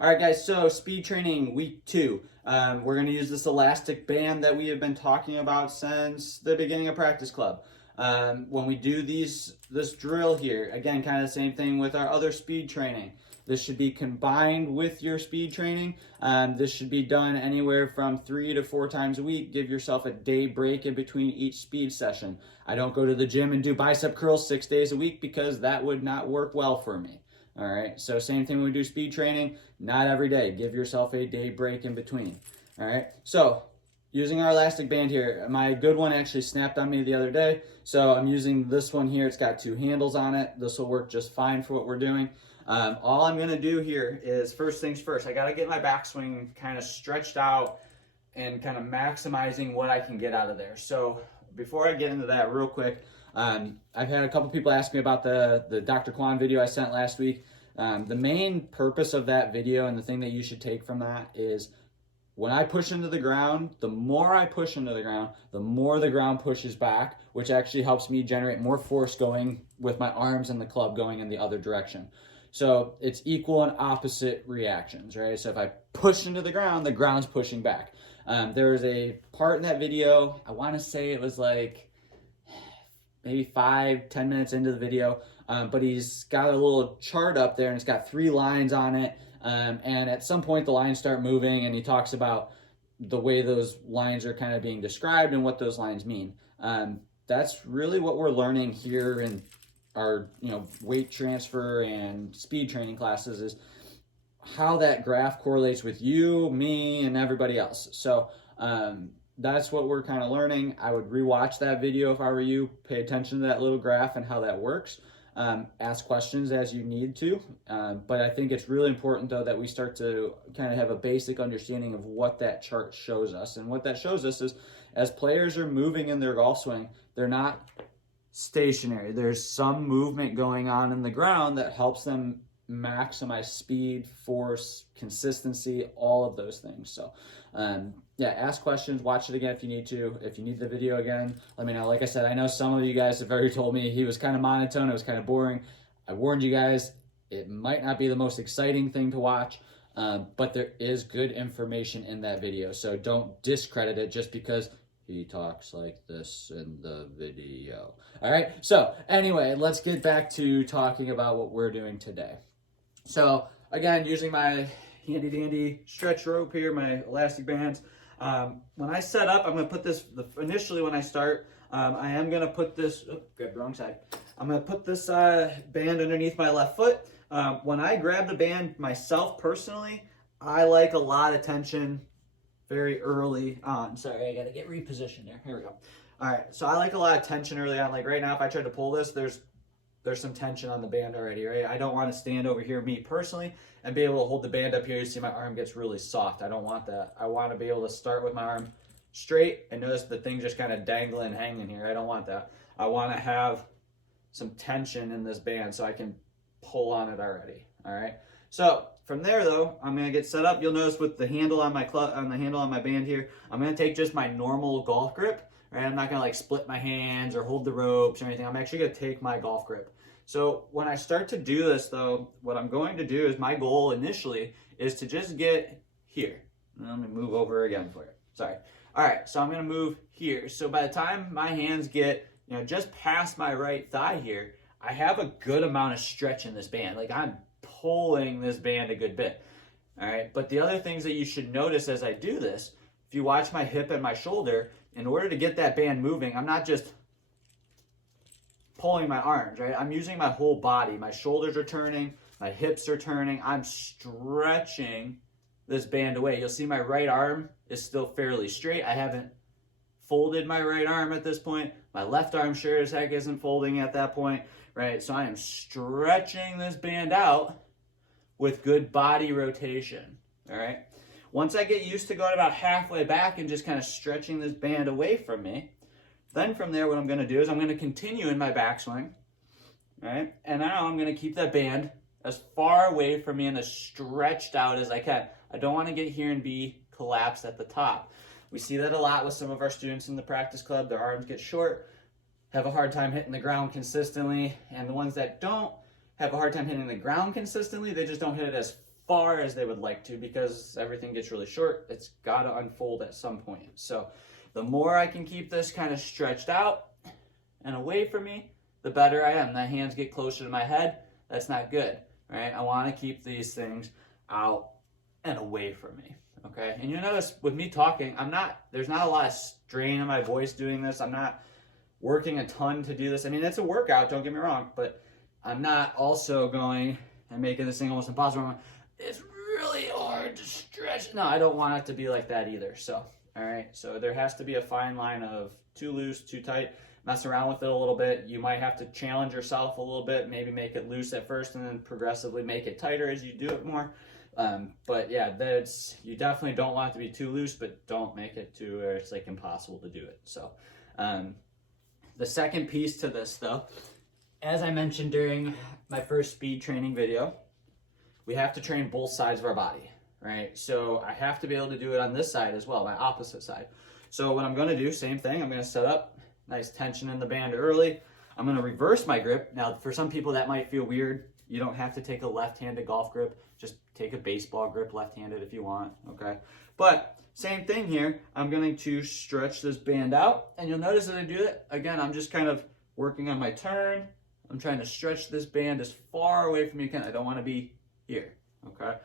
All right, guys, so speed training week 2. We're going to use this elastic band that we have been talking about since the beginning of Practice Club. When we do this drill here, again, kind of the same thing with our other speed training. This should be combined with your speed training. This should be done anywhere from 3 to 4 times a week. Give yourself a day break in between each speed session. I don't go to the gym and do bicep curls 6 days a week because that would not work well for me. All right, so same thing when we do speed training, not every day. Give yourself a day break in between. All right, so using our elastic band here, my good one actually snapped on me the other day, so I'm using this one here. It's got 2 handles on it. This will work just fine for what we're doing. All I'm gonna do here is, first things first, I gotta get my backswing kind of stretched out and kind of maximizing what I can get out of there. So before I get into that real quick, I've had a couple people ask me about the Dr. Kwan video I sent last week. The main purpose of that video and the thing that you should take from that is when I push into the ground, the more I push into the ground, the more the ground pushes back, which actually helps me generate more force going with my arms and the club going in the other direction. So it's equal and opposite reactions, right? So if I push into the ground's pushing back. There was a part in that video, I want to say it was like maybe 5-10 minutes into the video, but he's got a little chart up there and it's got 3 lines on it, and at some point the lines start moving and he talks about the way those lines are kind of being described and what those lines mean. That's really what we're learning here in our weight transfer and speed training classes, is how that graph correlates with you, me, and everybody else. So that's what we're kind of learning. I would rewatch that video if I were you. Pay attention to that little graph and how that works. Ask questions as you need to. But I think it's really important, though, that we start to kind of have a basic understanding of what that chart shows us. And what that shows us is, as players are moving in their golf swing, they're not stationary. There's some movement going on in the ground that helps them maximize speed, force, consistency, all of those things. So yeah, ask questions, watch it again if you need to. If you need the video again, let me know. Like I said, I know some of you guys have already told me he was kind of monotone, it was kind of boring. I warned you guys, it might not be the most exciting thing to watch, but there is good information in that video. So don't discredit it just because he talks like this in the video. All right, so anyway, let's get back to talking about what we're doing today. So again, using my handy dandy stretch rope here, my elastic bands. When I set up, I'm going to put this, initially when I start, I am going to put this, grab the wrong side. I'm going to put this band underneath my left foot. When I grab the band myself personally, I like a lot of tension very early on. Sorry, I got to get repositioned there. Here we go. All right, so I like a lot of tension early on. Like right now, if I tried to pull this, there's some tension on the band already, right? I don't want to stand over here, me personally, and be able to hold the band up here. You see my arm gets really soft. I don't want that. I want to be able to start with my arm straight and notice the thing just kind of dangling, hanging here. I don't want that. I want to have some tension in this band so I can pull on it already, all right? So from there though, I'm going to get set up. You'll notice with the handle on my handle on my band here, I'm going to take just my normal golf grip. Right? I'm not going to like split my hands or hold the ropes or anything. I'm actually going to take my golf grip. So when I start to do this though, what I'm going to do is, my goal initially is to just get here. Let me move over again for you. Sorry. All right, so I'm going to move here. So by the time my hands get just past my right thigh here, I have a good amount of stretch in this band. Like I'm pulling this band a good bit. All right, but the other things that you should notice as I do this, if you watch my hip and my shoulder, in order to get that band moving, I'm not just pulling my arms, right? I'm using my whole body. My shoulders are turning, my hips are turning. I'm stretching this band away. You'll see my right arm is still fairly straight. I haven't folded my right arm at this point. My left arm sure as heck isn't folding at that point, right? So I am stretching this band out with good body rotation, all right? Once I get used to going about halfway back and just kind of stretching this band away from me, then from there what I'm going to do is I'm going to continue in my backswing, right? And now I'm going to keep that band as far away from me and as stretched out as I can. I don't want to get here and be collapsed at the top. We see that a lot with some of our students in the practice club. Their arms get short, have a hard time hitting the ground consistently, and the ones that don't have a hard time hitting the ground consistently, they just don't hit it as far as they would like to, because everything gets really short. It's got to unfold at some point. So the more I can keep this kind of stretched out and away from me, the better I am. My hands get closer to my head. That's not good, right? I want to keep these things out and away from me, okay? And you notice with me talking, there's not a lot of strain in my voice doing this. I'm not working a ton to do this. I mean, it's a workout, don't get me wrong, but I'm not also going and making this thing almost impossible. It's really hard to stretch. No, I don't want it to be like that either. So, all right, so there has to be a fine line of too loose, too tight. Mess around with it a little bit. You might have to challenge yourself a little bit, maybe make it loose at first and then progressively make it tighter as you do it more. But yeah, you definitely don't want it to be too loose, but don't make it to where it's like impossible to do it. So the second piece to this though, as I mentioned during my first speed training video, we have to train both sides of our body, right? So I have to be able to do it on this side as well, my opposite side. So what I'm gonna do, same thing, I'm gonna set up, nice tension in the band early. I'm gonna reverse my grip. Now, for some people that might feel weird. You don't have to take a left-handed golf grip. Just take a baseball grip left-handed if you want, okay? But same thing here. I'm going to stretch this band out, and you'll notice that I do it. Again, I'm just kind of working on my turn. I'm trying to stretch this band as far away from you as I can. I don't want to be here, okay?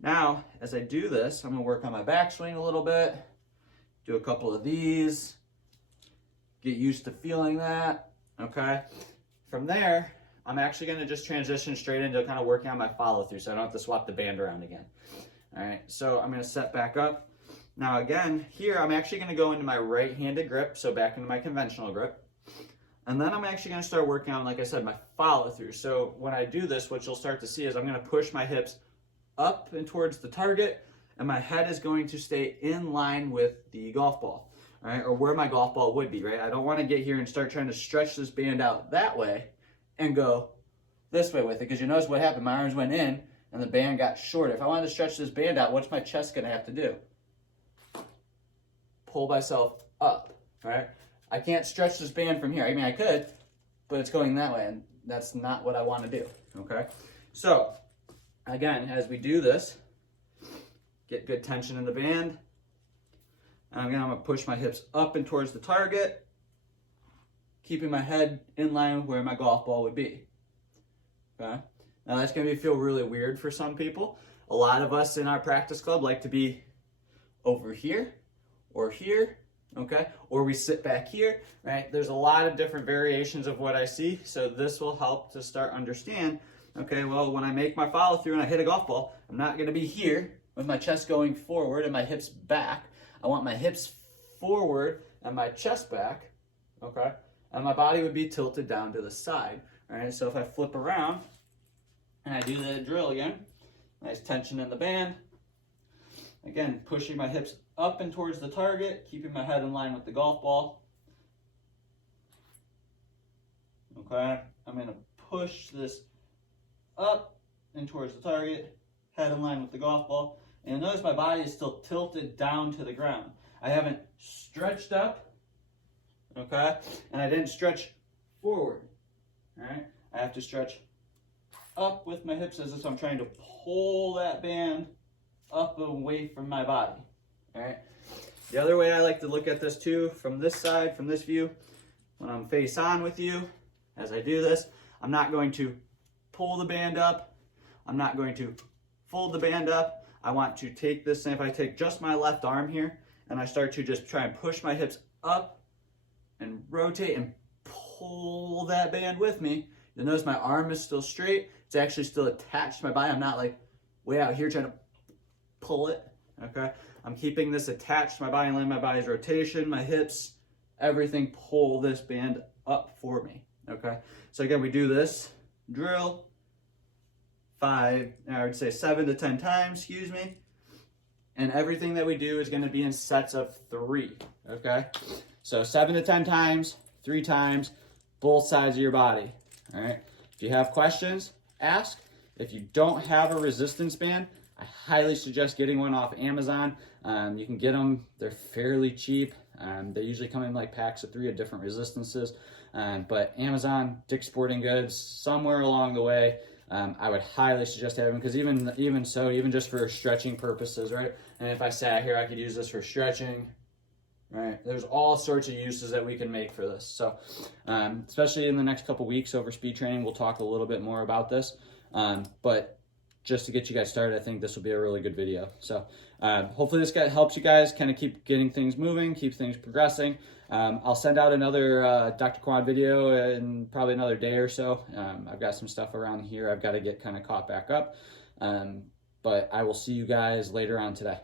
Now, as I do this, I'm gonna work on my backswing a little bit, do a couple of these, get used to feeling that, okay? From there, I'm actually gonna just transition straight into kind of working on my follow through so I don't have to swap the band around again. All right, so I'm gonna set back up. Now again, here I'm actually gonna go into my right-handed grip, so back into my conventional grip. And then I'm actually gonna start working on, like I said, my follow through. So when I do this, what you'll start to see is I'm gonna push my hips up and towards the target, and my head is going to stay in line with the golf ball, all right, or where my golf ball would be, right? I don't wanna get here and start trying to stretch this band out that way and go this way with it, because you notice what happened, my arms went in and the band got shorter. If I wanted to stretch this band out, what's my chest gonna have to do? Pull myself up, all right? I can't stretch this band from here. I mean, I could, but it's going that way, and that's not what I want to do, okay? So, again, as we do this, get good tension in the band. And again, I'm gonna push my hips up and towards the target, keeping my head in line with where my golf ball would be, okay? Now, that's gonna feel really weird for some people. A lot of us in our practice club like to be over here or here, okay? Or we sit back here, right? There's a lot of different variations of what I see, so this will help to start understand, okay, well, when I make my follow through and I hit a golf ball, I'm not gonna be here with my chest going forward and my hips back. I want my hips forward and my chest back, okay? And my body would be tilted down to the side, all right? So if I flip around and I do the drill again, nice tension in the band. Again, pushing my hips up and towards the target, keeping my head in line with the golf ball. Okay, I'm gonna push this up and towards the target, head in line with the golf ball. And you'll notice my body is still tilted down to the ground. I haven't stretched up, okay? And I didn't stretch forward, all right? I have to stretch up with my hips as if I'm trying to pull that band up away from my body, all right? The other way I like to look at this too, from this side, from this view, when I'm face on with you, as I do this, I'm not going to pull the band up. I'm not going to fold the band up. I want to take this, and if I take just my left arm here, and I start to just try and push my hips up and rotate and pull that band with me, you'll notice my arm is still straight. It's actually still attached to my body. I'm not like way out here trying to pull it, okay? I'm keeping this attached to my body, and letting my body's rotation, my hips, everything pull this band up for me, okay? So again, we do this drill 7 to 10 times, excuse me. And everything that we do is gonna be in sets of 3, okay? So 7 to 10 times, 3 times, both sides of your body, all right? If you have questions, ask. If you don't have a resistance band, I highly suggest getting one off Amazon. You can get them, they're fairly cheap. They usually come in like packs of 3 of different resistances. But Amazon, Dick's Sporting Goods, somewhere along the way, I would highly suggest having, because even just for stretching purposes, right? And if I sat here, I could use this for stretching, right? There's all sorts of uses that we can make for this. So especially in the next couple weeks over speed training, we'll talk a little bit more about this. But just to get you guys started, I think this will be a really good video. So hopefully this helps you guys kind of keep getting things moving, keep things progressing. I'll send out another Dr. Kwon video in probably another day or so. I've got some stuff around here I've got to get kind of caught back up. But I will see you guys later on today.